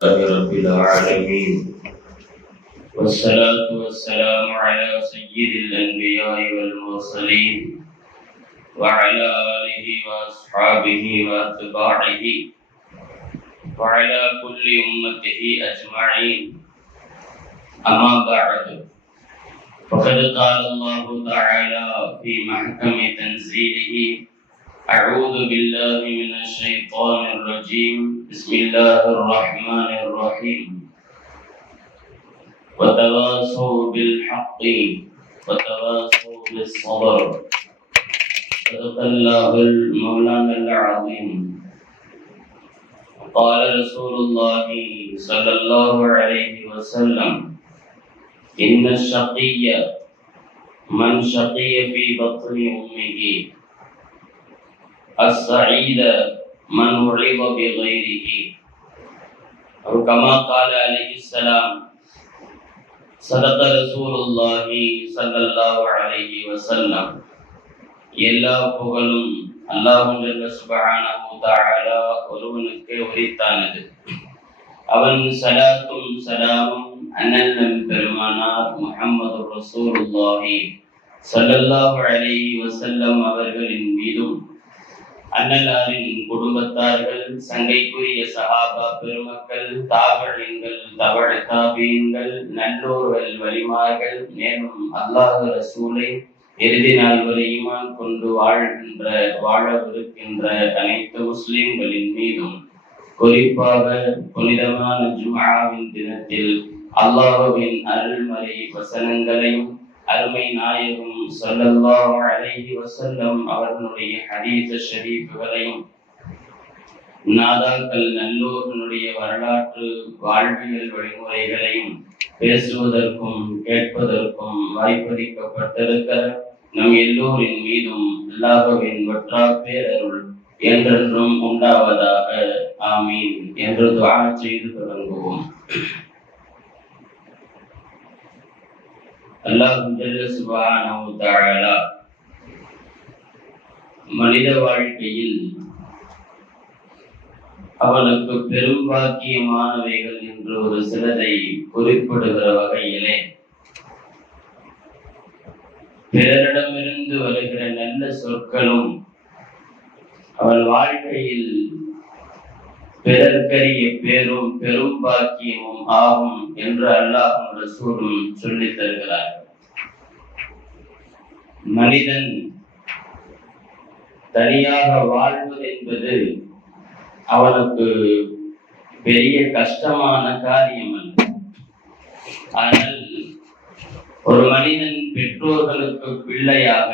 رب العالمين والصلاة والسلام على سيد الأنبياء والمرسلين وعلى آله وأصحابه وأتباعه وعلى كل أمته أجمعين. أما بعد، فقد قال الله تعالى في محكم تنزيله: أعوذ بالله من الشيطان الرجيم. بسم الله الرحمن الرحيم. وتواصوا بالحق وتواصوا بالصبر. صدق الله المولانا العظيم. قال رسول الله صلى الله عليه وسلم: إن الشقي من شقي في بطن أمه، السعيد من وعظ بغيره. أو كما قال عليه السلام. صدق رسول الله صلى الله عليه وسلم. எல்லா புகழும் அல்லாஹ் ஜல்ல சுப்ஹானஹு தஆலா ஒருவனுக்கே உரித்தானது. அவன் ஸலாத்தும் ஸலாமும் அண்ணல் நபி பெருமானார் முஹம்மது ரசூலுல்லாஹி ஸல்லல்லாஹு அலைஹி வஸல்லம் அவர்களின் மீதும், அன்னலாரின் குடும்பத்தார்கள், சங்கைக்குரிய சஹாபா பெருமக்கள், தாபீன்கள், தபஅ தாபீன்கள், நல்லோர்கள், வலிமார்கள், மேலும் அல்லாஹ் ரசூலை இறுதி நாள் வரை ஈமான் கொண்டு வாழவிருக்கின்ற அனைத்து முஸ்லிம்களின் மீதும், குறிப்பாக புனிதமான ஜும்ஆவின் தினத்தில் அல்லாஹ்வின் அருள்மறை வசனங்களையும் அருமை நாயகம் ஸல்லல்லாஹு அலைஹி வஸல்லம் அவர்களுடைய ஹதீஸ் ஷரீஃப்களையும், நாதாக்கள் நல்லோர்களுடைய வரலாற்று வாழ்வியல் வழிமுறைகளையும் பேசுவதற்கும் கேட்பதற்கும் வாய்ப்பளிக்கப்பட்டிருக்கிற நம் எல்லோரின் மீதும் அல்லாஹ்வின் வற்றா பேரருள் என்றென்றும் உண்டாவதாக. ஆமீன் என்று துஆ செய்து தொடங்குவோம். அல்லாஹ் ஜல்ல சுப்ஹானஹு தஆலா மனித வாழ்க்கையில் அவனுக்கு பெரும் பாக்கியமானவைகள் என்று ஒரு சிலதை குறிப்பிடுகிற வகையிலே, பிறரிடமிருந்து வருகிற நல்ல சொற்களும் அவன் வாழ்க்கையில் பிறர்க்கரிய பேரும் பெரும் பாக்கியமும் ஆகும் என்று அல்லாஹ்வும் ரசூலும் சொல்லித் தருகிறார். மனிதன் தனியாக வாழ்வது என்பது அவனுக்கு பெரிய கஷ்டமான காரியம் அல்ல. ஆனால் ஒரு மனிதன் பெற்றோர்களுக்கு பிள்ளையாக,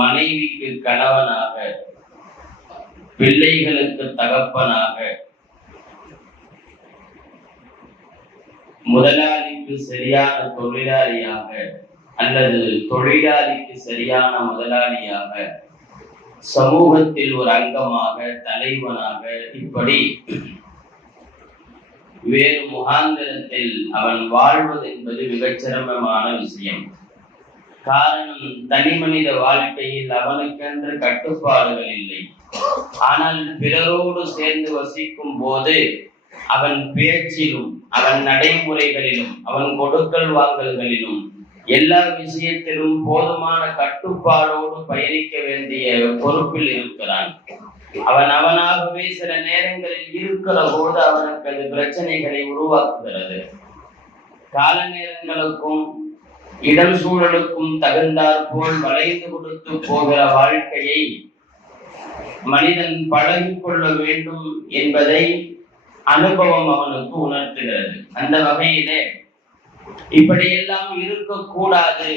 மனைவிக்கு கணவனாக, பிள்ளைகளுக்கு தகப்பனாக, முதலாளிக்கு சரியான தொழிலாளியாக அல்லது தொழிலாளிக்கு சரியான முதலாளியாக, சமூகத்தில் ஒரு அங்கமாக, தலைவனாக, இப்படி வேறு முகாந்திரத்தில் அவன் வாழ்வது என்பது மிகச் சிரமமான விஷயம். காரணம், தனி மனித வாழ்க்கையில் அவனுக்கென்று கட்டுப்பாடுகள் இல்லை. ஆனால் பிறரோடு சேர்ந்து வசிக்கும் போது அவன் பேச்சிலும், அவன் நடைமுறைகளிலும், அவன் கொடுக்கல் வாங்கல்களிலும், எல்லா விஷயத்திலும் போதுமான கட்டுப்பாடோடு பயணிக்க வேண்டிய பொறுப்பில் இருக்கிறான். அவனாகவே சில நேரங்களில் இருக்கிற போது அவனுக்கு அது பிரச்சனைகளை உருவாக்குகிறது. கால நேரங்களுக்கும் இடம் சூழலுக்கும் தகுந்தாற் போல் வளைந்து கொடுத்து போகிற வாழ்க்கையை மனிதன் பழகிக்கொள்ள வேண்டும் என்பதை அனுபவம் அவனுக்கு உணர்த்துகிறது. அந்த வகையிலே இப்படியெல்லாம் இருக்கக்கூடாது,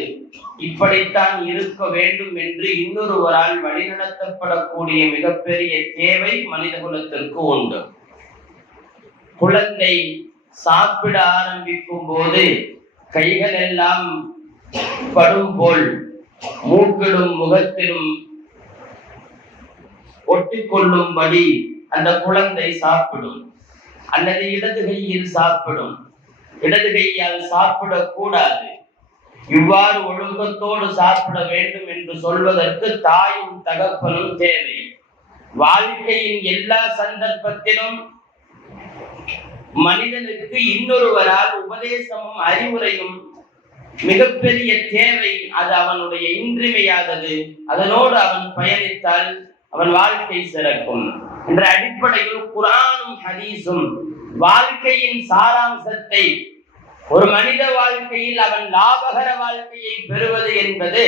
இப்படித்தான் இருக்க வேண்டும் என்று இன்னொருவரால் வழிநடத்தப்படக்கூடிய மிகப்பெரிய தேவை மனித குலத்திற்கு உண்டு. குழந்தை சாப்பிட ஆரம்பிக்கும் போது கைகள் எல்லாம் படும் போல் மூக்கிலும் முகத்திலும் ஒட்டிக்கொள்ளும்படி அந்த குழந்தை சாப்பிடும், அல்லது இடது கையில் சாப்பிடும். இடது கையால் சாப்பிடக்கூடாது, இவ்வாறு ஒழுக்கத்தோடு சாப்பிட வேண்டும் என்று சொல்வதற்கு தாயும் தகப்பனும் தேவை. வாழ்க்கையின் எல்லா சந்தர்ப்பத்திலும் மனிதனுக்கு இன்னொருவரால் உபதேசமும் அறிவுரையும் மிகப்பெரிய தேவை. அது அவனுடைய இன்றியமையாதது. அதனோடு அவன் பயணித்தால் அவன் வாழ்க்கை சிறக்கும் என்ற அடிப்படையில் குர்ஆனும் ஹதீஸும் வாழ்க்கையின் சாராம்சத்தை, ஒரு மனித வாழ்க்கையில் அவன் லாபகர வாழ்க்கையை பெறுவது என்பது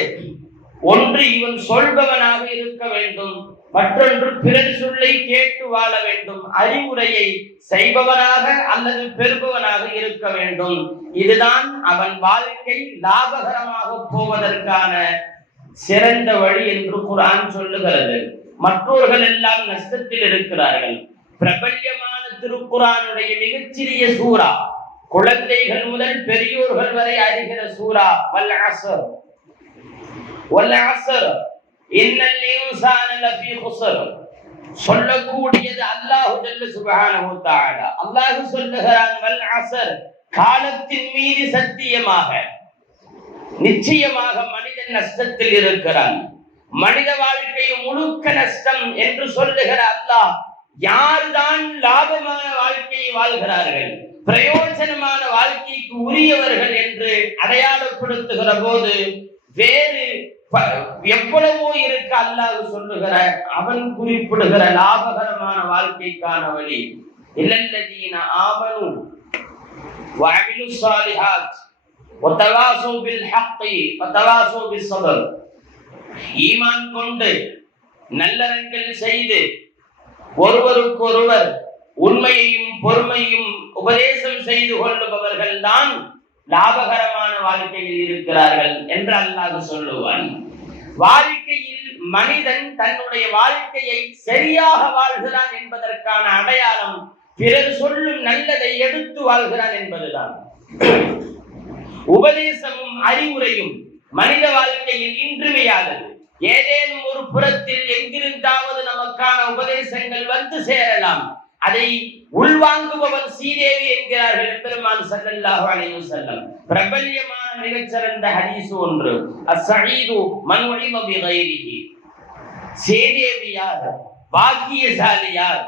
ஒன்று இவன் சொல்பவனாக இருக்க வேண்டும், மற்றொன்று பிறர் சொல்லை கேட்டு வாழ வேண்டும், அறிவுரையை செய்பவனாக அல்லது பெறுபவனாக இருக்க வேண்டும். இதுதான் அவன் வாழ்க்கை லாபகரமாக போவதற்கான சிறந்த வழி என்று குர்ஆன் சொல்லுகிறது. மற்றவர்கள் எல்லாம் நஷ்டத்தில் இருக்கிறார்கள். பிரபல்யமான திருக்குர்ஆனுடைய மிகச்சிறிய சூரா, குழந்தைகள் முதல் பெரியோர்கள் வரை அறிகிற சூரா வல் அஸ்ர். வல் அஸ்ர் இன்னல் இன்சான லஃபீ குஸ்ர். சொல்லக்கூடியது அல்லாஹ் ஜல்ல சுப்ஹானஹு வ தஆலா. அல்லாஹ் சொல்லுகிறான் வல் அஸ்ர், காலத்தின் மீது சத்தியமாக, நிச்சயமாக மனிதன் நஷ்டத்தில் இருக்கிறான். மனித வாழ்க்கை முழுக்க நஷ்டம் என்று சொல்லுகிற அல்லாஹ் யார்தான் லாபமான வாழ்க்கையை வாழ்கிறார்கள், பிரயோஜனமான வாழ்க்கைக்கு உரியவர்கள் என்று அடையாளப்படுத்துகிற போது வேறு எவ்வளவோ இருக்க அல்லாஹ் சொல்லுகிற, அவன் குறிப்பிடுகிற லாபகரமான வாழ்க்கைக்கான வழி இல்லல்லதீன ஆமனு வஅமிலுஸ் ஸாலிஹாத் வதவாஸு பில் ஹக்கி வதவாஸு பிஸ் ஸப்ர். ஈமான் கொண்டு நல்லறங்கள் செய்து ஒருவருக்கொருவர் உண்மையையும் பொறுமையும் உபதேசம் செய்து கொள்ளுபவர்கள் தான் லாபகரமான வாழ்க்கையில் இருக்கிறார்கள் என்று அல்லாஹ் சொல்லுவான். வாழ்க்கையில் மனிதன் தன்னுடைய வாழ்க்கையை சரியாக வாழ்கிறான் என்பதற்கான அடையாளம் பிறர் சொல்லும் நல்லதை எடுத்து வாழ்கிறான் என்பதுதான். உபதேசமும் அறிவுரையும் மனித வாழ்க்கையில் இன்றியமையாதது. ஏதேனும் ஒரு புறத்தில் எங்கிருந்தாவது நமக்கான உபதேசங்கள் வந்து சேரலாம், அதை உள்வாங்குபவன் சீதேவி என்கிறார்கள் பெருமான் ஸல்லல்லாஹு அலைஹி வஸல்லம். பிரபல்யமான மிகச்சிறந்த ஹதீஸ் ஒன்று, அஸ்ஸஈது மன் உலிம பிகைரிஹி. சீதேவி யார், பாக்கியசாலி யார்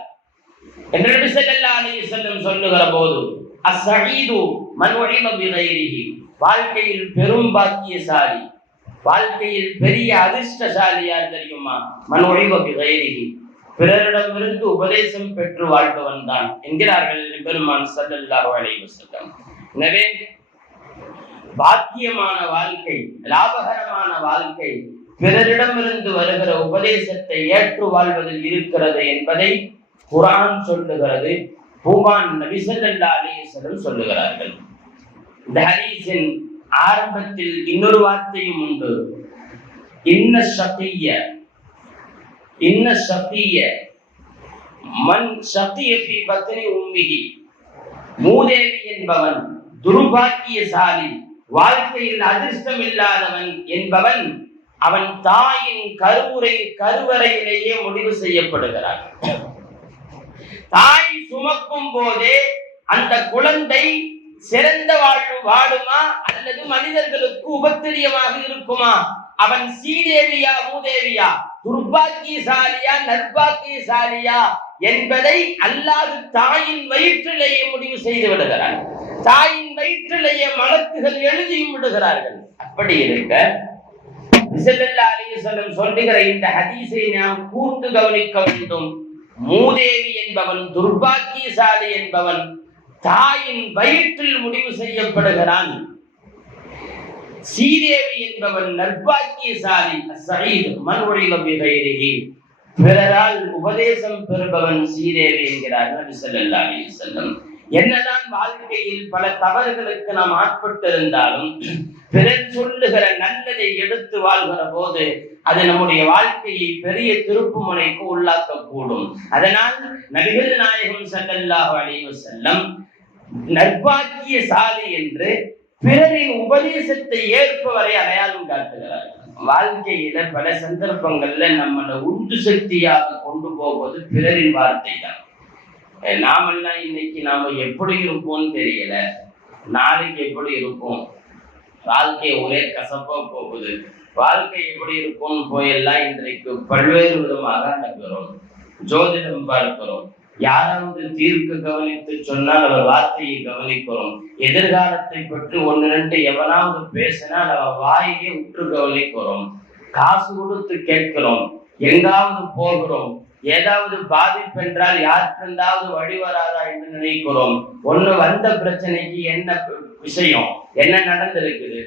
என்று நபி ஸல்லல்லாஹு அலைஹி வஸல்லம் சொல்லுகிற போது, அஸ்ஸஈது மன் உலிம பிகைரிஹி, வாழ்க்கையில் பெரும் பாக்கியசாலி, வாழ்க்கையில் பெரிய அதிர்ஷ்டசாலி யார் தெரியுமா? மன் உலிம பிகைரிஹி, பிறரிடமிருந்து உபதேசம் பெற்று வாழ்பவன் தான் என்கிறார்கள் பெருமான் ஸல்லல்லாஹு அலைஹி வஸல்லம். எனவே பாக்கியமான வாழ்க்கை, லாபகரமான வாழ்க்கை பிறரிடமிருந்து வருகிற உபதேசத்தை ஏற்று வாழ்வதில் இருக்கிறது என்பதை குர்ஆன் சொல்லுகிறது, பூமான் நபி ஸல்லல்லாஹு அலைஹி வஸல்லம் சொல்லுகிறார்கள். இந்த ஹதீஸின் ஆரம்பத்தில் இன்னொரு வார்த்தையும் உண்டு, இன்ன ஷகிய மன் ஷகிய ஃபீ பத்னி உம்மிஹி. மூதேவி என்பவன் துர்பாக்கியசாலி, வாழ்க்கையில் அதிர்ஷ்டம் இல்லாதவன் என்பவன் அவன் தாயின் கருவறையிலேயே முடிவு செய்யப்படுகிறான். தாய் சுமக்கும் போதே அந்த குழந்தை சிறந்த வாழ்வு வாழுமா அல்லது மனிதர்களுக்கு உபத்திரியமாக இருக்குமா? அவன் சீதேவியா மூதேவியா, துர்பாக்கியசாலியா நற்பாக்கியசாலியா என்பதை அல்லாஹ் தாயின் வயிற்றிலேயே முடிவு செய்து விடுகிறான். தாயின் வயிற்றிலேயே மலக்குகள் எழுதியும் விடுகிறார்கள். அப்படி இருக்க ஸல்லல்லாஹு அலைஹி வஸல்லம் சொல்லுகிற இந்த ஹதீஸை நாம் கூர்ந்து கவனிக்க வேண்டும். மூதேவி என்பவன், துர்பாக்கியசாலி என்பவன் தாயின் வயிற்றில் முடிவு செய்யப்படுகிறான். சீதேவி என்பவன் நற்பாக்கியசாலி, ஸஈத் மன் உலிம பிகைரிஹி, பிறரால் உபதேசம் பெறுபவன் சீதேவி என்கிறார் நபி ஸல்லல்லாஹு அலைஹி வஸல்லம். என்னதான் வாழ்க்கையில் பல தவறுகளுக்கு நாம் ஆட்பட்டிருந்தாலும் பிறர் சொல்லுகிற நல்லதை எடுத்து வாழ்கிற போது அது நம்முடைய வாழ்க்கையை பெரிய திருப்பு முனைக்கு உள்ளாக்கக்கூடும். அதனால் நபிகள் நாயகம் ஸல்லல்லாஹு அலைஹி வஸல்லம் நற்பாக்கியசாலி என்று பிறரின் உபதேசத்தை ஏற்பவரை அடையாளம் காட்டுகிறார். வாழ்க்கையில பல சந்தர்ப்பங்கள்ல நம்மளை உந்து சக்தியாக கொண்டு போவது பிறரின் வார்த்தை தான். நாமெல்லாம் இன்னைக்கு நாம எப்படி இருப்போம்னு தெரியல, நாளைக்கு எப்படி இருப்போம், வாழ்க்கை ஒரே கசப்பா போகுது, வாழ்க்கை எப்படி இருக்கும்னு போயெல்லாம் இன்றைக்கு பல்வேறு விதமாக நடக்கிறோம். ஜோதிடம் பார்க்கிறோம், யாராவது தீர்க்க கவனித்து சொன்னால் அவர் வார்த்தையை கவனிக்கிறோம். எதிர்காலத்தை பற்றி ஒன்று ரெண்டு எவனாவது பேசினால் அவர் வாயையே உற்று கவனிக்கிறோம். காசு கொடுத்து கேட்கிறோம். எங்காவது போகிறோம், ஏதாவது பாதிப்பு என்றால் யாருக்கிருந்தாவது வழி வராதா என்று நினைக்கிறோம். ஒண்ணு வந்த பிரச்சனைக்கு என்ன விஷயம், என்ன நடந்திருக்குது,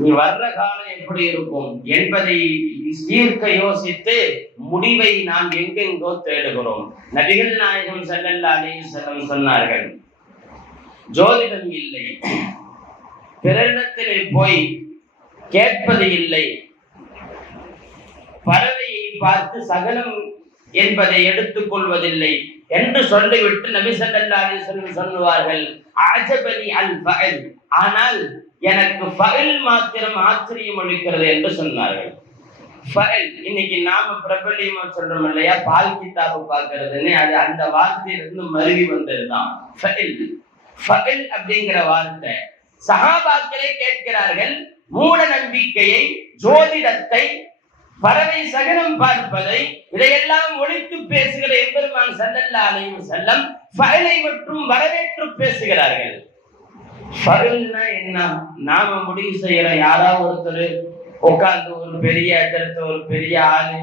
நீ வர்ற காலம் எப்படி இருக்கும் என்பதை தீர்க்க யோசித்து முடிவை நாம் எங்கெங்கோ தேடுகிறோம். நபிகள் நாயகம் ஸல்லல்லாஹு அலைஹி வஸல்லம் சொன்னார்கள், ஜோதிடம் இல்லை, பிறரிடத்திலே போய் கேட்பது இல்லை, பறவையை பார்த்து சகலம் என்பதை எடுத்துக் கொள்வதில்லை என்று சொல்லிவிட்டு நபி ஸல்லல்லாஹு அலைஹி வஸல்லம் சொல்லுவார்கள், அஜபனி அல் ஃபஅல், ஆனால் எனக்கு ஃபஅல் மாத்திரம் ஆச்சரியம் அளிக்கிறது என்று சொன்னார்கள். ஃபஅல் இன்னைக்கு நாம பிரபல்யமா சொல்றோம் இல்லையா, பால் கிதாபு பார்க்கிறதுன்னு, அது அந்த வார்த்தையிலிருந்து மருவி வந்ததுதான் ஃபஅல். ஃபஅல் அப்படிங்கிற வார்த்தை சஹாபாக்களே கேட்கிறார்கள். மூட நம்பிக்கையை, ஜோதிடத்தை, பறவை சகனம் பார்ப்பதை, இதையெல்லாம் ஒழித்து பேசுகிற எம்பெருமான் ஸல்லல்லாஹு அலைஹி வஸல்லம் ஃபஅலை மட்டும் வரவேற்று பேசுகிறார்கள். ஃபஅல்னா என்ன? நாம முடிவு செய்யற யாராவது ஒருத்தர் உட்கார்ந்து ஒரு பெரிய இடத்துல ஒரு பெரிய ஆளு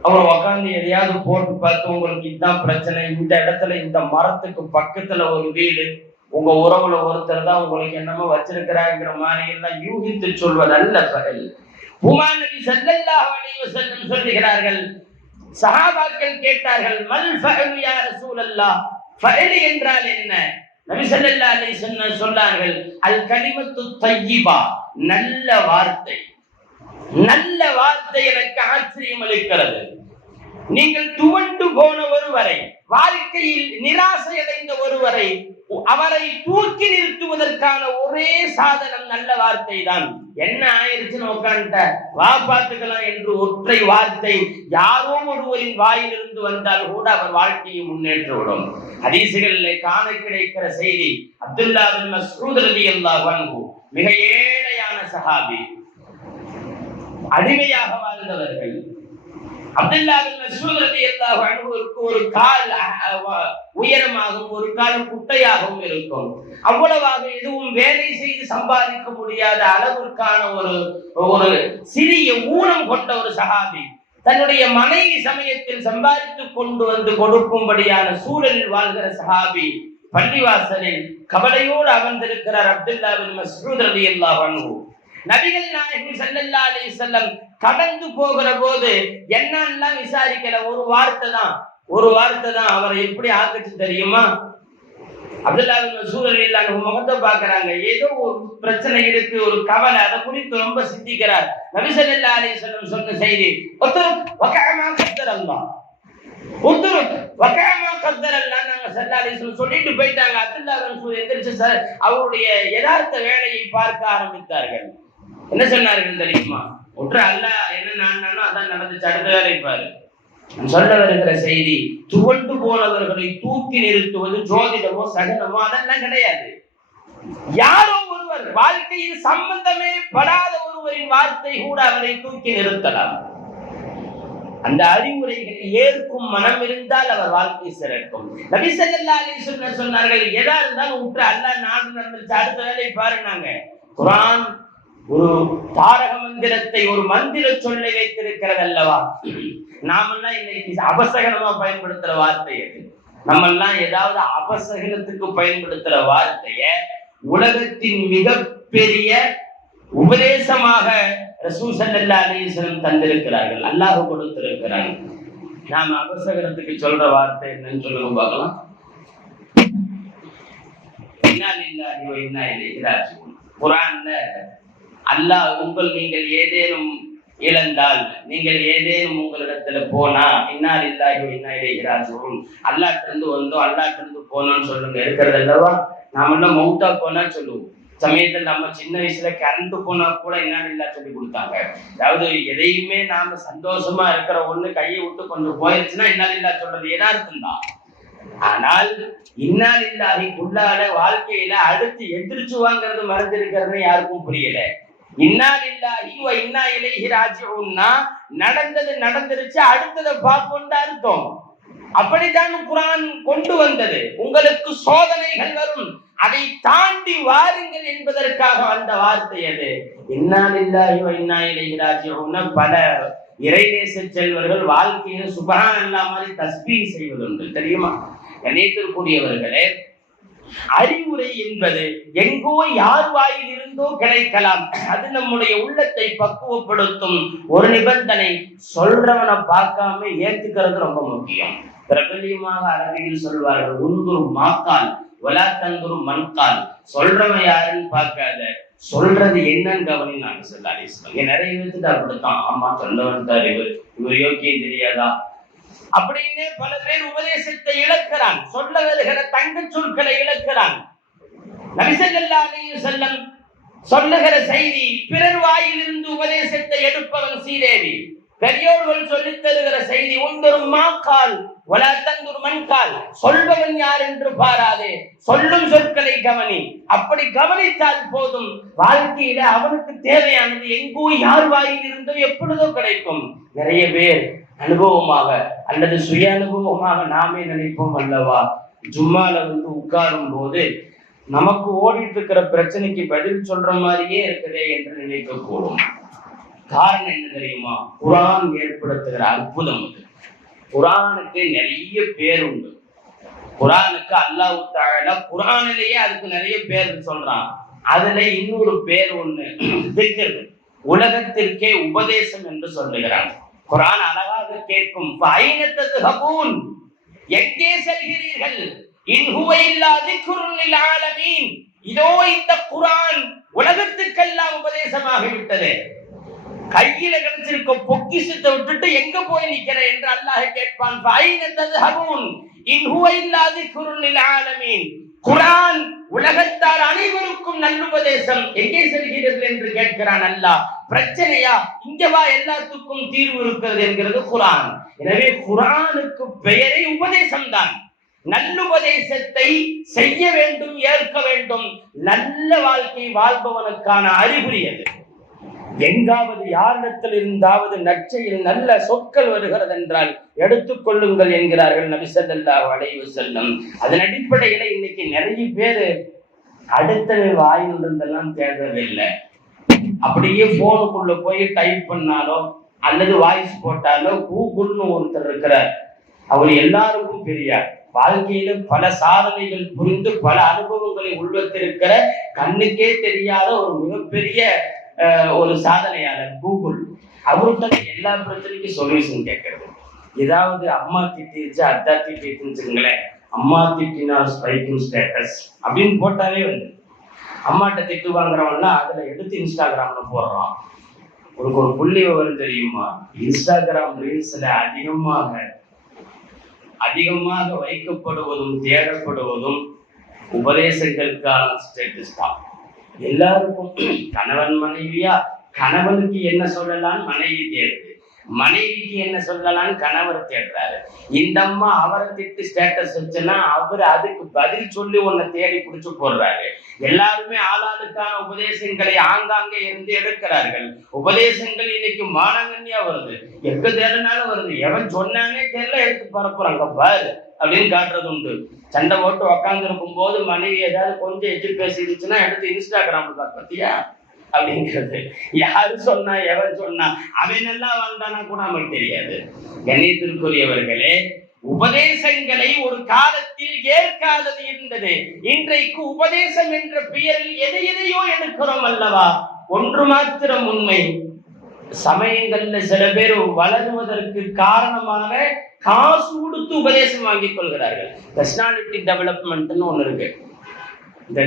அவர் உட்கார்ந்து எதையாவது போட்டு பார்த்து உங்களுக்கு இதுதான் பிரச்சனை, இந்த இடத்துல இந்த மரத்துக்கு பக்கத்துல ஒரு வீடு, உங்க உறவுல ஒருத்தர் தான் உங்களுக்கு என்னமோ வச்சிருக்கிறாங்கிற மாதிரி எல்லாம் யூகித்து சொல்வதல்ல ஃபஅல். உமர் நபி ஸல்லல்லாஹு அலைஹி வஸல்லம் சொல்கிறார்கள். சஹாபாக்கள் கேட்டார்கள், மல் ஃபஅல் யா ரசூலல்லாஹ், ஃபஅல் என்றால் என்ன? நபி ஸல்லல்லாஹு அலைஹி வஸல்லம் சொன்னார்கள், அல் கலிமத்து தய்யிபா, நல்ல வார்த்தை. நல்ல வார்த்தை எனக்கு ஆச்சரியம் அளிக்கிறது. நீங்கள் துவண்டு போன ஒருவரை, வாழ்க்கையில் நிராசை அடைந்த ஒருவரை, அவரை தூக்கி நிறுத்துவதற்கான ஒரே சாதனம் நல்ல வார்த்தை தான். என்ன ஆயிடுச்சுன்னு உட்காந்துட்ட, வா பார்த்துக்கலாம் என்று ஒற்றை வார்த்தை யாரோ ஒருவரின் வாயிலிருந்து வந்தால் கூட அவர் வாழ்க்கையை முன்னேற்றவிடும். ஹதீசுகளிலே காண கிடைக்கிற செய்தி, அப்துல்லா பின் மஸ்ஊத் ரலியல்லாஹு அன்ஹு மிக ஏழையான சஹாபி, அடிமையாக வாழ்ந்தவர்கள். அப்துல்லா பின் மஸ்ஊத் ரலியல்லாஹு அன்ஹுவுக்கு ஒரு கால் உயரமாகவும் ஒரு கால் குட்டையாகவும் இருக்கும். அவ்வளவாக எதுவும் வேலை செய்து சம்பாதிக்க முடியாத அளவிற்கான ஒரு சிறிய ஊனம் கொண்ட ஒரு சஹாபி, தன்னுடைய மனைவி சமயத்தில் சம்பாதித்துக் கொண்டு வந்து கொடுக்கும்படியான சூழலில் வாழ்கிற சஹாபி, பள்ளிவாசலில் கவலையோடு அமர்ந்திருக்கிறார் அப்துல்லா பின் மஸ்ஊத் ரலியல்லாஹு அன்ஹு. நபிகள் நாயகம் ஸல்லல்லாஹு அலைஹி வஸல்லம் கடந்து போகிற போது என்னெல்லாம் விசாரிக்கல, ஒரு வார்த்தை தான் அவரை எப்படி ஆக்குச்சு தெரியுமா? அப்துல்லா பின் மஸ்ஊத் ரலியல்லாஹு அன்ஹு முகத்தை பார்க்கறாங்க, ஏதோ ஒரு பிரச்சனை இருக்கு, ஒரு கவலை, அதை குறித்து ரொம்ப சிந்திக்கிறார். நபி ஸல்லல்லாஹு அலைஹி வஸல்லம் சொன்ன செய்தி, உத்ருக் வகஅமா கத்தரல்லாஹ், உத்ருக் வகஅமா கத்தரல்லாஹ் நாங்க ஸல்லல்லாஹு அலைஹி வஸல்லம் சொல்லிட்டு போயிட்டாங்க. அப்துல்லா பின் மஸ்ஊத் எந்திரிச்சு அவருடைய யதார்த்த வேலையை பார்க்க ஆரம்பித்தார்கள். என்ன சொன்னார்கள் தெரியுமா? ஒற்று அல்லாஹ் என்ன நானானோ அதான் நடந்துச்சு, அடுத்த வேலை பாரு. சொல்ல வருகிற செய்தி, துவண்டு போனவர்களை தூக்கி நிறுத்துவது ஜோதிடமோ சகனமோ அதெல்லாம் கிடையாது. யாரோ ஒருவர், வாழ்க்கையில் சம்பந்தமே படாத ஒருவரின் வார்த்தை கூட அவரை தூக்கி நிறுத்தலாம். அந்த அறிவுரைகளை ஏற்கும் மனம் இருந்தால் அவர் வாழ்க்கை சிறக்கும். நபி ஸல்லல்லாஹு அலைஹி வஸல்லம் சொன்னார்கள், எதா இருந்தாலும் உற்று அல்லாஹ் நாடு நடந்துச்சு, அடுத்த வேலை பாருனாங்க. குர்ஆன் ஒரு தாரக மந்திரத்தை, ஒரு மந்திர சொல்லை வைத்திருக்கிறது அல்லவா? நாமெல்லாம் இன்னைக்கு அபசகனமா பயன்படுத்துற வார்த்தை அது. நம்மெல்லாம் ஏதாவது அபசகனத்துக்கு பயன்படுத்துற வார்த்தைய உலகத்தின் மிகப்பெரிய உபதேசமாக ரசூல் ஸல்லல்லாஹு அலைஹி வஸல்லம் தந்திருக்கிறார்கள், அல்லாஹ் கொடுத்திருக்கிறாங்க. நாம அபசகனத்துக்கு சொல்ற வார்த்தை என்னன்னு சொல்லுங்க பார்க்கலாம். இன்னா லில்லாஹி வ இன்னா இலைஹி ராஜிஊன். குர்ஆன்ல அல்லாஹ் நீங்கள் ஏதேனும் இழந்தால், நீங்கள் ஏதேனும் உங்களிடத்துல போனா, இன்னா லில்லாஹி வ இன்னா இலைஹி ராஜிஊன், அல்லாஹ்ட்ட இருந்து வந்தோம் அல்லாஹ்ட்ட இருந்து போனோம்னு சொல்லுங்க. இருக்கிறது அல்லவா? நாமெல்லாம் மௌத்தா போனா சொல்லுவோம். சமயத்தில் நம்ம சின்ன வயசுல கரண்ட் போனா கூட இன்னா லில்லாஹ் சொல்லி கொடுத்தாங்க. அதாவது எதையுமே நாம சந்தோஷமா இருக்கிற ஒண்ணு கையை விட்டு கொஞ்சம் போயிருச்சுன்னா இன்னா லில்லாஹ் சொல்றது யதார்த்தம் தான். ஆனால் இன்னா லில்லாஹிக்குள்ளால வாழ்க்கையில அடுத்து எந்திரிச்சு வாங்கிறது மறந்திருக்கிறது யாருக்கும் புரியல. இன்னா லில்லாஹி வ இன்னா இலைஹி ராஜிஊன்னா நடந்தது நடந்துருச்சு, அடுத்ததை பார்ப்போம்னு அர்த்தம். அப்படித்தான் குர்ஆன் கொண்டு வந்தது. உங்களுக்கு சோதனைகள் வரும், அதை தாண்டி வாருங்கள் என்பதற்காக வந்த வார்த்தை அது. இன்னா லில்லாஹி வ இன்னா இலைஹி ராஜிஊன். பல இறைநேச செல்வர்கள் வாழ்க்கையில் சுப்ஹானல்லாஹ் மாதிரி தஸ்பீஹ் செய்வதுண்டு, தெரியுமா? கண்ணியத்திற்குரியவர்களே, அறிவுரை என்பது எங்கோ யார் வாயில் இருந்தோ கிடைக்கலாம். அது நம்முடைய உள்ளத்தை பக்குவப்படுத்தும். ஒரு நிபந்தனை, சொல்றவனை பார்க்காம ஏத்துக்கிறது ரொம்ப முக்கியம். பிரபலியமாக அரபியில் சொல்வார்கள், உந்துரு மாக்கால் வலா தந்துரு மண்கால். சொல்றவன் யாருன்னு பார்க்காத, சொல்றது என்னன்னு கவனி. நாங்க சொல்லாங்க நிறைய பேருக்கு அப்படித்தான், ஆமா சொன்னவன் தான் இவர் யோக்கியம் தெரியாதா அப்படின்னு பல பேர் உபதேசத்தை இழக்கிறான், சொல்ல வருகிற தங்க சொற்களை இழக்கிறான். நபி ஸல்லல்லாஹு அலைஹி வஸல்லம் சொல்லுகிற செய்தி, பிறர் வாயிலிருந்து உபதேசத்தை எடுப்பவன் சீதேவி. பெரியோர்கள் சொல்லித் தருகிற செய்தி, உந்தரும் மாக்கால் வலா தந்துரு மண்கால். சொல்பவன் யார் என்று பாராதே, சொல்லும் சொற்களை கவனி. அப்படி கவனித்தால் போதும், வாழ்க்கையில அவனுக்கு தேவையானது எங்கோ யார் வாயில் இருந்தோ எப்பொழுதோ கிடைக்கும். நிறைய பேர் அனுபவமாக அல்லது சுய அனுபவமாக நாமே நினைப்போம் அல்லவா, ஜும்மால உட்காரும் போது நமக்கு ஓடிட்டு இருக்கிற பிரச்சனைக்கு பதில் சொல்ற மாதிரியே இருக்குதே என்று நினைக்க கூடும். காரணம் என்ன தெரியுமா? குர்ஆன் ஏற்படுத்துகிற அற்புதம். குர்ஆனுக்கு நிறைய பேர் உண்டு. குர்ஆனுக்கு அல்லாஹ் தஆலா குர்ஆனிலேயே அதுக்கு நிறைய பேர் சொல்றான். அதுல இன்னொரு பேர் ஒண்ணு, திக்ர், உலகத்திற்கே உபதேசம் என்று சொல்லுகிறான். குர்ஆன் அழகாக கேட்கும், ஃபைன தத்ஹபூன், எங்கே செல்கிறீர்கள்? இன் ஹுவ இல்லா திக்ருன் லில் ஆலமீன். இதோ இந்த குர்ஆன் உலகத்துக்கெல்லாம் உபதேசமாகி விட்டது. கையில கிடைச்சிருக்க பொக்கிஷத்தை விட்டுட்டு எங்க போய் நிக்கிற என்று அல்லாஹ் கேட்பான். ஃபைன தத்ஹபூன் இன் ஹுவ இல்லா திக்ருன் லில் ஆலமீன். குர்ஆன் உலகத்தார் அனைவருக்கும் நல்லுபதேசம், எங்கே செல்கிறீர்கள் என்று கேட்கிறான் அல்லாஹ். பிரச்சனையா? இங்க வா, எல்லாத்துக்கும் தீர்வு இருக்கிறது என்கிறது குர்ஆன். எனவே குர்ஆனுக்கு பெயரே உபதேசம் தான். நல்லுபதேசத்தை செய்ய வேண்டும், ஏற்க வேண்டும். நல்ல வாழ்க்கை வாழ்பவனுக்கான அறிகுறி அது. எங்காவது யாரிடத்தில் இருந்தாவது நற்செய்தியில் நல்ல சொற்கள் வருகிறது என்றால் எடுத்துக்கொள்ளுங்கள் என்கிறார்கள் நபி ஸல்லல்லாஹு அலைஹி வஸல்லம். அதன் அடிப்படையில இன்னைக்கு நிறைய பேரு அடுத்த வாயில் இருந்தெல்லாம் தேடுறதில்லை. அப்படியே போனுக்குள்ள போய் டைப் பண்ணாலோ அல்லது வாய்ஸ் போட்டாலோ கூகுள்னு ஒருத்தர் இருக்கிறார், அவர் எல்லாருக்கும் பெரியார். வாழ்க்கையில பல சாதனைகள் புரிந்து பல அனுபவங்களை உள்வத்திருக்கிற கண்ணுக்கே தெரியாத ஒரு மிகப்பெரிய ஒரு சாதனையாளர் கூகுள். அவர்கிட்ட எல்லா பிரச்சனைக்கும் சொல்யூஷன் கேட்கறது. ஏதாவது அம்மா திட்டிருச்சு, அத்தா திட்டிருச்சுங்களேன், அம்மா திட்டினா ஸ்பைக்கிங் ஸ்டேட்டஸ் அப்படின்னு போட்டாவே வந்து அம்மாட்ட திட்டு வாங்குறவன்லாம் அதுல எடுத்து இன்ஸ்டாகிராம்ல போடுறான். உனக்கு ஒரு புள்ளி விவரம் தெரியுமா? இன்ஸ்டாகிராம் ரீல்ஸ்ல அதிகமாக வைக்கப்படுவதும் தேடப்படுவதும் உபதேசங்களுக்கான ஸ்டேட்டஸ் தான். எல்லாருக்கும் கணவன் மனைவியா, கணவனுக்கு என்ன சொல்லலாம் மனைவி தேடுது, மனைவிக்கு என்ன சொல்லலாம் கணவர் தேடுறாரு. இந்த அம்மா அவரை திட்டு ஸ்டேட்டஸ் வச்சுன்னா அவர் அதுக்கு பதில் சொல்லி உன்னை தேடி பிடிச்சு போடுறாரு. எல்லாருமே ஆளாளுக்கான உபதேசங்களை ஆங்காங்கே இருந்து எடுக்கிறார்கள். உபதேசங்கள் இன்னைக்கு மானங்கன்யா வருது, எங்க தேடினாலும் வருது. எவன் சொன்னானே தெரியல, எடுத்து பரப்புறாங்க பாரு அப்படின்னு காட்டுறது உண்டு. சண்டை போட்டு உக்காந்து இருக்கும் போது மனைவி ஏதாவது கொஞ்சம் எச்சு பேசிடுச்சுன்னா எடுத்து இன்ஸ்டாகிராம்ல பார்த்தியா அப்படிங்கிறது. யாரு சொன்னா, எவன் சொன்னா, அவன் எல்லாம் வாழ்ந்தானா கூட நமக்கு தெரியாது. கண்ணியத்திற்குரியவர்களே, உபதேசங்களை ஒரு காலத்தில் ஏற்காதது இருந்தது. இன்றைக்கு உபதேசம் என்ற பெயரில் எதையோ எடுக்கிறோம் அல்லவா? ஒன்று மாத்திரம் உண்மை, சமயங்கள்ல சில பேர் வளருவதற்கு காரணமாக காசு கொடுத்து உபதேசம் வாங்கிக் கொள்கிறார்கள். பர்சனாலிட்டி டெவலப்மெண்ட்னு ஒண்ணு இருக்கு. இந்த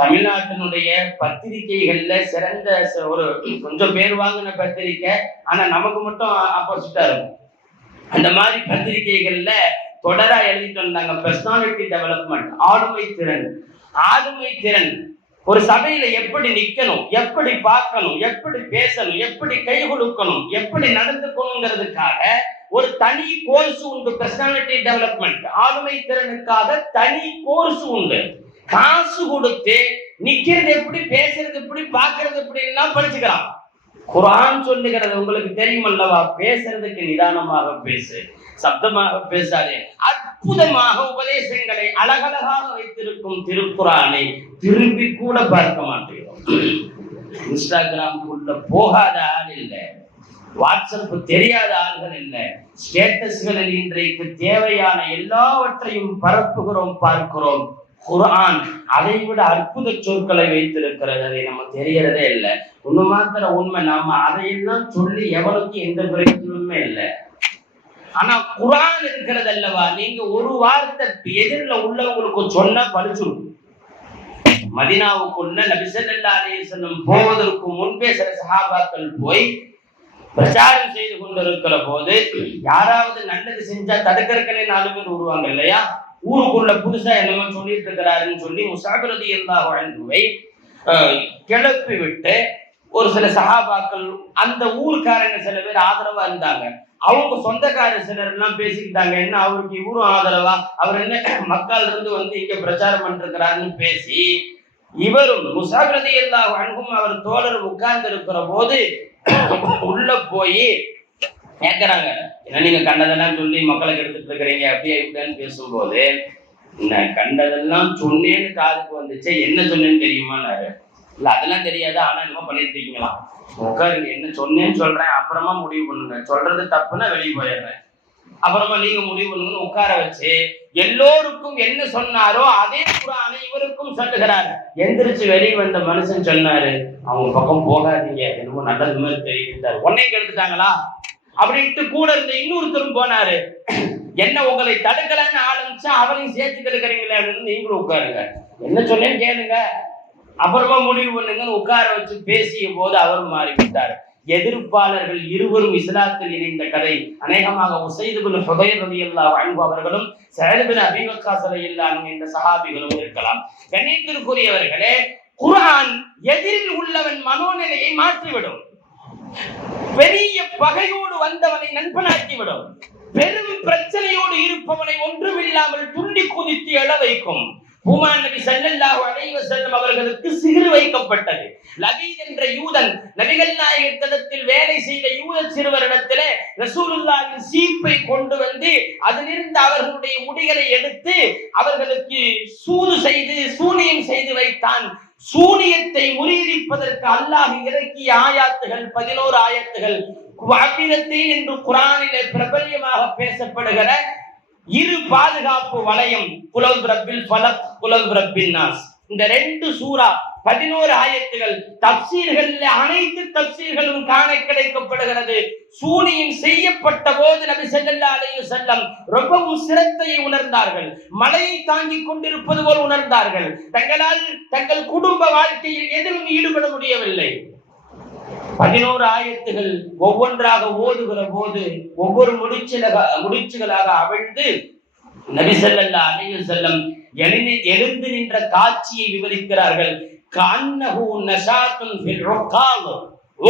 தமிழ்நாட்டினுடைய பத்திரிகைகள்ல சிறந்த ஒரு கொஞ்சம் பேர் வாங்கின பத்திரிகை, ஆனா நமக்கு மட்டும் ஆப்போசிட்டா இருக்கும். அந்த மாதிரி பத்திரிகைகள்ல தொடரா எழுதிட்டு வந்தாங்க, பர்சனாலிட்டி டெவலப்மெண்ட், ஆளுமை திறன். ஒரு சபையில எப்படி நிக்கணும், எப்படி பார்க்கணும், எப்படி பேசணும், எப்படி கை கொடுக்கணும், எப்படி நடந்துக்கணுங்கிறதுக்காக ஒரு தனி கோர்ஸ் உண்டு. பர்சனாலிட்டி டெவலப்மெண்ட், ஆளுமை திறனுக்காக தனி கோர்ஸ் உண்டு. காசு கொடுத்து நிக்கிறது எப்படி, பேசுறது எப்படி, பார்க்கறது எப்படி எல்லாம் படிச்சுக்கலாம். குர்ஆன் சொல்லுகிறது உங்களுக்கு தெரியும் அல்லவா? பேசுறதுக்கு நிதானமாக பேசு, சப்தமாக பேசாதே. அற்புதமாக உபதேசங்களை அழகழகாக வைத்திருக்கும் திருக்குரானை திரும்பி கூட பார்க்க மாட்டேங்கிறோம். இன்ஸ்டாகிராமுக்குள்ள போகாத ஆள் இல்லை, வாட்ஸ்அப் தெரியாத ஆள்கள் இல்லை. ஸ்டேட்டஸ்களில் இன்றைக்கு தேவையான எல்லாவற்றையும் பரப்புகிறோம், பார்க்கிறோம். குர்ஆன் அதை விட அற்புத சொற்களை வைத்திருக்கிறது, அதை நம்ம தெரியறதே இல்லை. ஒண்ணு மாத்திர உண்மை, நாம அதையெல்லாம் சொல்லி எவனுக்கு எந்த பிரயோஜனமுமே இல்லை. ஆனா குர்ஆன் இருக்கிறது அல்லவா, நீங்க ஒரு வார்த்தை எதிரில் உள்ளவங்களுக்கு சொன்னா பழிச்சுடும். மதீனாவுக்குள்ள நபி ஸல்லல்லாஹு அலைஹி வஸல்லம் போவதற்கு முன்பே சில சஹாபாக்கள் போய் பிரச்சாரம் செய்து கொண்டிருக்கிற போது யாராவது நல்லது செஞ்சா தடுக்கிறதுக்குனே 4 பேர் வருவாங்க இல்லையா, ஊருக்குள்ள புதுசா என்னமோ சொல்லிட்டு இருக்கிறாருன்னு சொல்லி முஸஅப் ரலியல்லாஹு அன்ஹுவை கிளப்பி விட்டு ஒரு சில சஹாபாக்கள், அந்த ஊர்க்காரங்க சில பேர் ஆதரவா இருந்தாங்க. அவங்க சொந்தக்காரர் சிலர் எல்லாம் பேசிக்கிட்டாங்க, என்ன அவருக்கு இவரும் ஆதரவா, அவர் என்ன மக்கள் இருந்து வந்து இங்க பிரச்சாரம் பண்ணிருக்கிறாருன்னு பேசி, இவரும் முஸஅப் ரலியல்லாஹு அன்ஹும் அவர் தோழர் உட்கார்ந்து இருக்கிற போது உள்ள போய் கேட்கிறாங்க, ஏன்னா நீங்க கண்டதெல்லாம் சொல்லி மக்களுக்கு எடுத்துட்டு இருக்கிறீங்க அப்படியே இப்படின்னு பேசும்போது, நான் கண்டதெல்லாம் சொன்னேன்னு காதுக்கு வந்துச்சு, என்ன சொன்னேன்னு தெரியுமான்னாரு. இல்ல அதெல்லாம் தெரியாது, ஆனா என்னமோ பண்ணிட்டு இருக்கீங்களாம். உட்காருங்க, என்ன சொன்னேன்னு சொல்றேன், அப்புறமா முடிவு பண்ணுங்க, சொல்றது தப்புன்னா வெளியே போயிடுறேன், அப்புறமா நீங்க முடிவு பண்ணுங்கன்னு உட்கார வச்சு எல்லோருக்கும் என்ன சொன்னாரோ அதே குர்ஆனை இவருக்கும் சொல்லுகிறார். எந்திரிச்சு வெளியே வந்த மனுஷன் சொன்னாரு, அவங்க பக்கம் போகாதீங்க, என்னமோ நல்லது மாதிரி தெரிவித்தார். உடனே கெடுத்துட்டாங்களா அப்படின்ட்டு கூட இருந்த இன்னொருத்தரும் போனாரு, என்ன உங்களை தடுக்கலன்னு ஆரம்பிச்சா அவரையும் சேர்த்து கெடுக்கிறீங்களே அப்படின்னு நீங்களும் உட்காருங்க, என்ன சொன்னேன்னு கேளுங்க, அப்புறமா முடிவு பண்ணுங்கன்னு உட்கார வச்சு பேசிய போது அவரும் மாறிவிட்டார். எதிர்ப்பாளர்கள் இருவரும் இஸ்லாத்தில் இணைந்த கதை அநேகமாக உஸைத் இப்னு ஹுதைர் ரலியல்லாஹு அன்ஹு அவர்களும் ஸஅத் இப்னு அபீ வக்காஸ் ரலியல்லாஹு அன்ஹு என்ற சஹாபிகளும் இருக்கலாம். கண்ணியத்திற்குரியவர்களே, குர்ஆன் எதிரில் உள்ளவன் மனோநிலையை மாற்றிவிடும். பெரிய பகையோடு வந்தவனை நண்பனாக்கிவிடும். பெரும் பிரச்சனையோடு இருப்பவனை ஒன்றுமில்லாமல் துள்ளி குதித்து எழ வைக்கும். பூமான் நபி ஸல்லல்லாஹு அலைஹி வஸல்லம் அவர்களுக்கு சிகிர் வைக்கப்பட்டது. லபீத் என்ற யூதன் நபிகள் நாயகத்திடத்தில் வேலை செய்த யூத சிறுவரிடத்திலே ரசூலுல்லாஹின் சீப்பை கொண்டு வந்து அதிலிருந்து அவர்களுடைய முடிகளை எடுத்து அவர்களுக்கு சூது செய்து சூனியம் செய்து வைத்தான். சூனியத்தை முறியடிப்பதற்கு அல்லாஹ் இறக்கிய ஆயாத்துகள் 11 ஆயத்துகள் என்று குர்ஆனிலே பிரபல்யமாக பேசப்படுகிற இரு பாதுகாப்பு வளையம், குல் பிரப்பில் ஃபலக், குல் பிரப்பின் நாஸ், இந்த 2 சூரா 11 ஆயத்துகள் தப்சீர்களில் அனைத்து தப்சீர்களும் காண கிடைக்கப்படுகிறது. சூனியம் செய்யப்பட்ட போது நபி ஸல்லல்லாஹு அலைஹி வஸல்லம் ரொம்பவும் சிரத்தையை உணர்ந்தார்கள், மலையை தாங்கிக் கொண்டிருப்பது போல் உணர்ந்தார்கள். தங்களால் தங்கள் குடும்ப வாழ்க்கையில் எதிலும் ஈடுபட முடியவில்லை. 11 ஆயத்துகள் ஒவ்வொன்றாக ஓதுகிற போது ஒவ்வொரு முடிச்சுகளாக அவிழ்ந்து நபி ஸல்லல்லாஹு அலைஹி வஸல்லம் எழுந்து நின்ற காட்சியை விவரிக்கிறார்கள். கஅன்னஹு நஷாத்துன் ஃபில்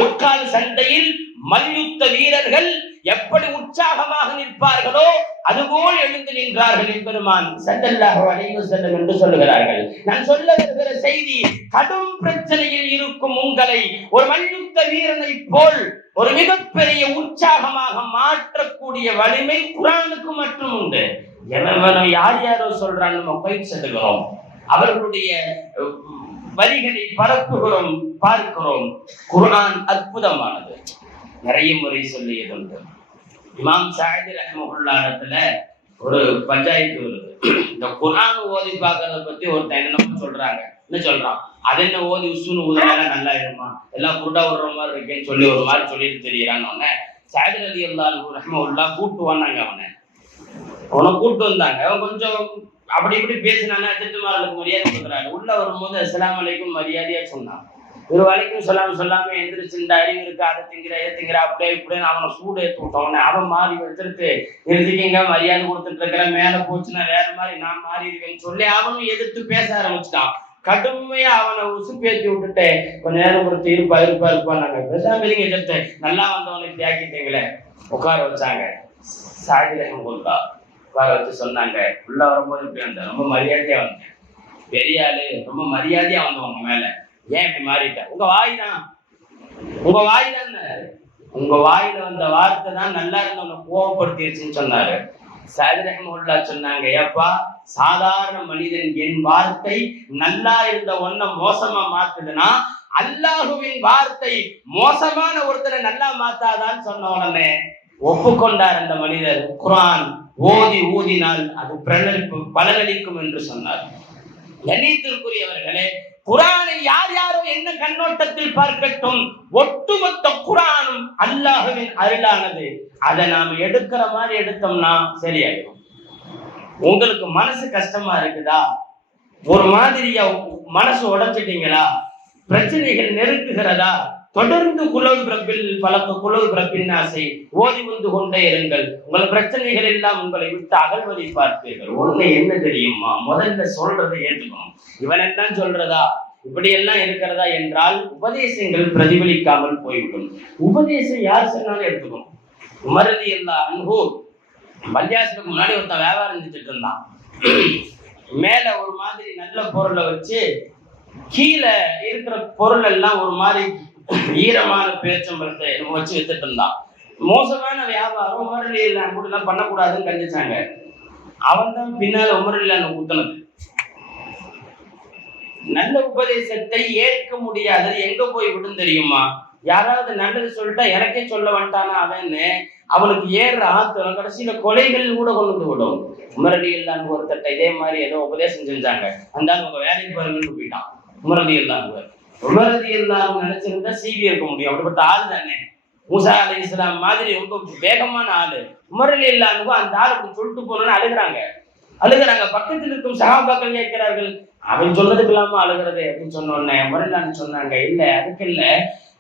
உக்கால் சண்டையில் மல்யுத்த வீரர்கள் எப்படி உற்சாகமாக நிற்பார்களோ அதுபோல் எழுந்து நின்றார்கள் எம்பெருமான் ஸல்லல்லாஹு அலைஹி வஸல்லம் என்று சொல்லுகிறார்கள். நான் சொல்ல வருகிற செய்தி, கடும் பிரச்சனையில் இருக்கும் உங்களை ஒரு மல்யுத்த வீரனை போல் ஒரு மிகப்பெரிய உற்சாகமாக மாற்றக்கூடிய வலிமை குர்ஆனுக்கு மட்டும் உண்டு. யார் யாரோ சொல்றாங்க, நம்ம போய் செல்கிறோம், அவர்களுடைய வரிகளை பரப்புகிறோம், பார்க்கிறோம். குர்ஆன் அற்புதமானது, நிறைய முறை சொல்லியதுண்டு. இமாம் ஸஅதி ரஹ்மத்துல்லாஹில ஒரு பஞ்சாயத்து வருது, இந்த குர்ஆன் ஓதி பார்க்கறத பத்தி ஒரு என்ன சொல்றாங்க, என்ன சொல்றான், அது என்ன ஓதி உசுன்னு ஊதுனால நல்லா இருக்குமா, எல்லாம் குருடா விடுற மாதிரி இருக்கேன்னு சொல்லி ஒரு மாதிரி சொல்லிட்டு தெரியுறான்னு உடனே ஸஅதி ரலியல்லாஹு ரஹ்மத்துல்லாஹ் கூட்டு வந்தாங்க. அவனை கூட்டு வந்தாங்க. அவன் கொஞ்சம் அப்படி இப்படி பேசினானா திருத்துமார்களுக்கு மரியாதை கொடுக்குறாரு. உள்ள வரும்போது அஸ்ஸலாமு அலைக்கும் மரியாதையா சொன்னான். ஒரு வரைக்கும் சொல்லாம எந்திரிச்சு இந்த அறிவு இருக்கு, அதை திங்கிற இதை திங்கிற அப்படியே இப்படின்னு அவனை சூடு ஏற்று விட்டவனே அவன் மாறி வச்சிருத்து நிறுத்திக்கிங்க, மரியாதை கொடுத்துட்டு இருக்கிறேன், மேல போச்சுன்னா வேற மாதிரி நான் மாறி இருக்கேன்னு சொல்லி அவனும் எதிர்த்து பேச ஆரம்பிச்சுட்டான். கடுமையா அவனை உசுப்பேற்றி விட்டுட்டு கொஞ்ச நேரம் கொடுத்து இருப்பா நாங்க பேசாம எதிர்த்து நல்லா வந்தவனை தியாக்கிட்டீங்களே உட்கார வச்சாங்க. ஸஅதி ரஹ்மத்துல்லாஹ் உட்கார வச்சு சொன்னாங்க, உள்ள வரும்போது இப்படி வந்தேன், ரொம்ப மரியாதையா வந்தேன், பெரிய ஆளு ரொம்ப மரியாதையா வந்தவங்க மேல, ஏன் இப்படி மாறிட்ட, உங்க வாய் தான் உங்க வாயில வந்த வார்த்தை தான் நல்லா இருந்தவனை கோவப்படுத்திருச்சுன்னு சொன்னாரு. சஅத் ரஹ்மத்துல்லாஹ் சொன்னாங்க, ஏப்பா சாதாரண மனிதன் என் வார்த்தை நல்லா இருந்த ஒன்ன மோசமா மாத்துதுன்னா அல்லாஹுவின் வார்த்தை மோசமான ஒருத்தரை நல்லா மாத்தாதான்னு சொன்ன உடனே ஒப்புக்கொண்டார் அந்த மனிதர். குர்ஆன் ஓதி ஊதினால் அது பலனளிக்கும் என்று சொன்னார். கண்ணியத்திற்குரியவர்களே, குர்ஆனை யார் யாரோ என்ன கண்ணோட்டத்தில் பார்க்கட்டும், ஒட்டுமொத்த குர்ஆனும் அல்லாஹ்வின் அருளானது. அதை நாம எடுக்கிற மாதிரி எடுத்தோம்னா சரியாயிடும். உங்களுக்கு மனசு கஷ்டமா இருக்குதா, ஒரு மாதிரியா மனசு உடைச்சிட்டீங்களா, பிரச்சனைகள் நெருக்குகிறதா, தொடர்ந்து குலவு பிறப்பில் பலக்கு குலவு பிறப்பின் ஆசை ஓதி வந்து கொண்டே இருங்கள். உங்கள் பிரச்சனைகள் எல்லாம் உங்களை விட்டு அகழ்வதை பார்ப்பீர்கள். ஒண்ணு என்ன தெரியுமா, முதல்ல சொல்றதை ஏற்றுக்கணும். இவன் என்ன சொல்றதா, இப்படி எல்லாம் இருக்கிறதா என்றால் உபதேசங்கள் பிரதிபலிக்காமல் போய்விடும். உபதேசம் யார் சொன்னாலும் எடுத்துக்கணும். உமர் ரலியல்லாஹு அன்ஹு பள்ளியாசலுக்கு முன்னாடி ஒருத்தன் வியாபாரம் செஞ்சுட்டு இருந்தான். மேல ஒரு மாதிரி நல்ல பொருளை வச்சு கீழே இருக்கிற பொருள் எல்லாம் ஒரு மாதிரி ஈரமான பேச்சம்பழத்தை வச்சு வித்துட்டு இருந்தான். மோசமான வியாபாரம். உமர் ரலியல்லாஹு அன்ஹு எல்லாம் பண்ணக்கூடாதுன்னு கண்டிச்சாங்க. அவன் தான் பின்னால உமர் ரலியல்லாஹு அன்ஹு குத்துனது. நல்ல உபதேசத்தை ஏற்க முடியாதது எங்க போய் விடும் தெரியுமா? யாராவது நல்லது சொல்லிட்டா எனக்கே சொல்ல வந்துட்டானா அவனுக்கு ஏறுற ஆத்திரம் கடைசியில கொலைகள் கூட கொண்டு வந்து விடும். உமர் ரலியல்லாஹு அன்ஹு ஒருத்தட்ட இதே மாதிரி ஏதோ உபதேசம் செஞ்சாங்க. அந்த உங்க வேலைக்கு பாருங்கன்னு போயிட்டான் உமர் ரலியல்லாஹு அன்ஹு. உமர் ரலியல்லாஹு அன்ஹு நினைச்சிருந்தா சீவி இருக்க முடியும். அப்படிப்பட்ட ஆள் தானே. மூசா அலைஹிஸ்ஸலாம் மாதிரி ரொம்ப வேகமான ஆளு. உமர் ரலியல்லாஹு அன்ஹு அந்த ஆள் அப்படி சொல்லிட்டு போனோன்னு அழுகுறாங்க. பக்கத்தில் இருக்கும் சஹாபாக்கள் கேட்கிறார்கள், அவன் சொன்னதுக்கு இல்லாம அழுகிறது அப்படின்னு சொன்ன உடனே உமர் ரலியல்லாஹு அன்ஹு சொன்னாங்க, இல்ல அதுக்கு இல்ல,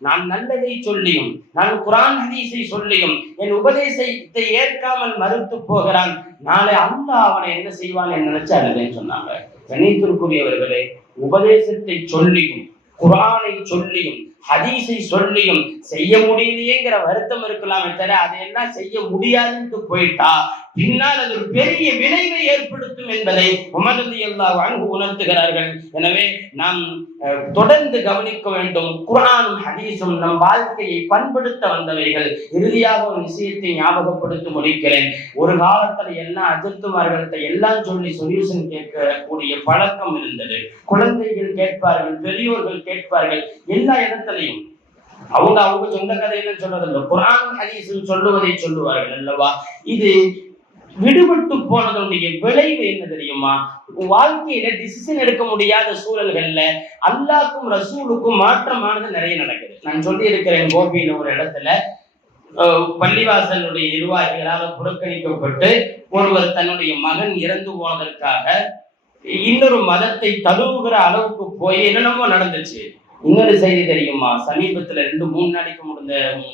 நான் நல்லதை சொல்லியும் நான் குர்ஆன் ஹதீஸை சொல்லியும் என் உபதேசத்தை ஏற்காமல் மறுத்து போகிறான், நாளை அல்லாஹ் அவனை என்ன செய்வான் என்று நினைச்சு அழுதுன்னு சொன்னாங்க. கண்ணியத்திற்குரியவர்களே, உபதேசத்தை சொல்லியும் குர்ஆனை சொல்லியும் ஹதீஸை சொல்லியும் செய்ய முடியலையேங்கிற வருத்தம் இருக்கலாமே தவிர அதையெல்லாம் செய்ய முடியாதுன்னு போயிட்டா பின்னால் அது ஒரு பெரிய விளைவை ஏற்படுத்தும் என்பதை உமர் ரலியல்லாஹு அன்ஹு உணர்த்துகிறார்கள். எனவே நாம் தொடர்ந்து கவனிக்க வேண்டும். குர்ஆனும் ஹதீஸும் நம் வாழ்க்கையை பண்படுத்த வந்தவைகள். இறுதியாக ஒரு விஷயத்தை ஞாபகப்படுத்தி முடிக்கிறேன். ஒரு காலத்துல எல்லாம் அஜர்த்துமார்கள்ட்ட எல்லாம் சொல்லி சொல்யூஷன் கேட்கக்கூடிய பழக்கம் இருந்தது. குழந்தைகள் கேட்பார்கள், பெரியோர்கள் கேட்பார்கள், எல்லா இடத்துலையும் அவங்க சொந்த கதையில சொல்றதில்லை, குர்ஆன் ஹதீஸ் சொல்லுவதை சொல்லுவார்கள் அல்லவா. இது விடுபட்டு போனதுடைய விளைவு என்ன தெரியுமா? வாழ்க்கையில டிசிஷன் எடுக்க முடியாத சூழல்கள்ல அல்லாஹ்க்கும் ரசூலுக்கும் மாற்றமானது நிறைய நடக்குது. நான் சொல்லி இருக்கிறேன், கோபியில ஒரு இடத்துல பள்ளிவாசலுடைய நிர்வாகிகளால் புறக்கணிக்கப்பட்டு ஒருவர் தன்னுடைய மகன் இறந்து போனதற்காக இன்னொரு மதத்தை தழுவுகிற அளவுக்கு போய் என்னென்னமோ நடந்துச்சு. இன்னொரு செய்தி தெரியுமா? சமீபத்துல 2-3 நாளைக்கு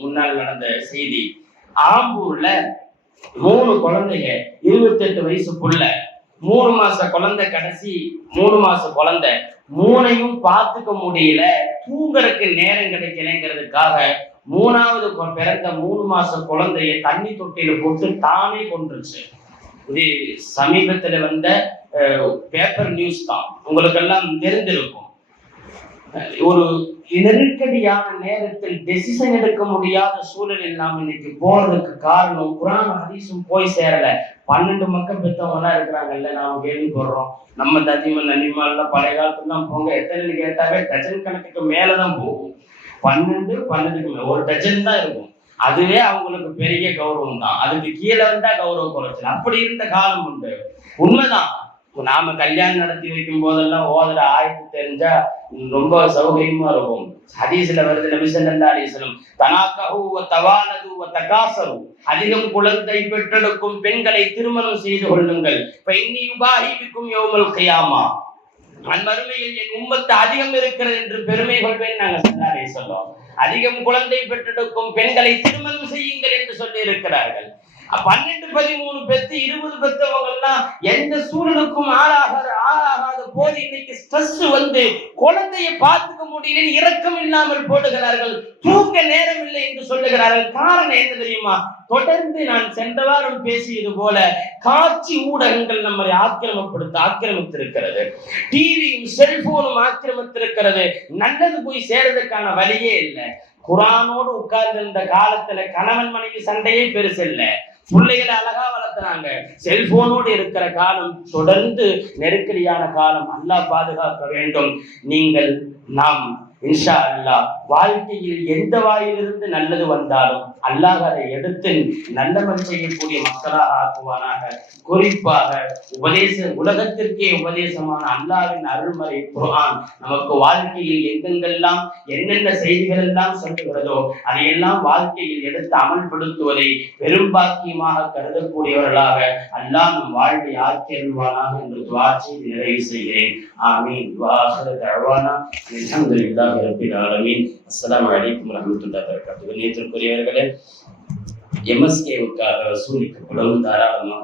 முன்னால் நடந்த செய்தி. ஆம்பூர்ல 3 குழந்தைங்க, 28 வயசுக்குள்ள 3 மாச குழந்தை, கடைசி 3 மாச குழந்தை, 3ஐயும் பார்த்துக்க முடியல, தூங்குறதுக்கு நேரம் கிடைக்கலங்கிறதுக்காக 3வது பிறந்த 3 மாச குழந்தைய தண்ணி தொட்டியில போட்டு தானே கொண்டுருச்சு. இது சமீபத்துல வந்த பேப்பர் நியூஸ் தான், உங்களுக்கு எல்லாம் தெரிந்திருக்கும். ஒரு நெருக்கடியான நேரத்தில் டெசிஷன் எடுக்க முடியாத சூழலில் நாம் இன்னைக்கு போறதுக்கு காரணம் குர்ஆன் ஹதீஸும் போய் சேரல. 12 மக்கள் பெற்றவங்க இருக்கிறாங்கல்ல, நாம கேள்விப்படுறோம். நம்ம தஜிமன் நனிமால பழைய காலத்துல தான் போங்க, எத்தனை கேட்டாவே டஜன் கணக்குக்கு மேலதான் போகும். 12 ஒரு டஜன் தான் இருக்கும். அதுவே அவங்களுக்கு பெரிய கௌரவம் தான். அதுக்கு கீழே வந்தா கௌரவ குறைச்சல். அப்படி இருந்த காலம் உண்டு. உண்மைதான். நாம கல்யாணம் நடத்தி வைக்கும் போதெல்லாம் ஓதுற ஆயத்து தெரிஞ்சா ரொம்ப சௌகரியமா இருக்கும். ஹதீஸ்ல வருது, நபி ஸல்லல்லாஹு அலைஹி வஸல்லம் தனாகஹு வ தவாலது வ தகாஸரு, அதிகம் குழந்தை பெற்றெடுக்கும் பெண்களை திருமணம் செய்து கொள்ளுங்கள். ஃபஇன்னி யுபாஹி பிக்கும் யௌமல் கியாமா, மறுமையில் என் உம்மத்து அதிகம் இருக்கிறது என்று பெருமை கொள்வேன் நாங்க ஸல்லல்லாஹு அலைஹி வஸல்லம். அதிகம் குழந்தை பெற்றெடுக்கும் பெண்களை திருமணம் செய்யுங்கள் என்று சொல்லி இருக்கிறார்கள். 12-13 பெத்து 20 பெத்தவங்க எல்லாம் எந்த சூழலுக்கும் ஆளாகாத போது இன்னைக்கு ஸ்ட்ரெஸ் வந்து குழந்தையை பார்த்துக்க முடியல, இரக்கம் இல்லாமல் போடுகிறார்கள், தூக்க நேரம் இல்லை என்று சொல்லுகிறார்கள். காரணம் என்ன தெரியுமா? தொடர்ந்து நான் சென்ற வாரம் பேசியது போல காட்சி ஊடகங்கள் நம்மை ஆக்கிரமித்திருக்கிறது. டிவியும் செல்போனும் ஆக்கிரமித்திருக்கிறது. நல்லது போய் சேர்றதுக்கான வழியே இல்லை. குரானோடு உட்கார்ந்து இருந்த காலத்துல கணவன் மனைவி சண்டையே பெருசு இல்ல, பிள்ளைகளை அழகா வளர்த்துறாங்க. செல்போனோடு இருக்கிற காலம் தொடர்ந்து நெருக்கடியான காலம். அல்லாஹ் பாதுகாக்க வேண்டும். நாம் இன்ஷா அல்லாஹ் வாழ்க்கையில் எந்த வாயிலிருந்து நல்லது வந்தாலும் அல்லாஹ் அதை எடுத்து நல்லமல் செய்யக்கூடிய மக்களாக ஆக்குவானாக. குறிப்பாக உலகத்திற்கே உபதேசமான அல்லாஹ்வின் அருள்மறை குர்ஆன் நமக்கு வாழ்க்கையில் எங்கெங்கெல்லாம் என்னென்ன செய்திகள் எல்லாம் சொல்லுகிறதோ அதையெல்லாம் வாழ்க்கையில் எடுத்து அமல்படுத்துவதை பெரும்பாக்கியமாக கருதக்கூடியவர்களாக அல்லாஹ் நம் வாழ்வை ஆக்கியருள்வானாக என்று துஆ செய்து நிறைவு செய்கிறேன். ஆமீன். வாஹிரு தஅவானா அல்ஹம்துலில்லாஹி ரப்பில் ஆலமீன். அஸ்ஸலாமு அலைக்கும் வரஹ்மத்துல்லாஹி வபரகாத்துஹு. நேற்றுக்குரியவர்களே, எம்எஸ்கேவுக்காக வசூலிக்கப்படும் தாராளமாக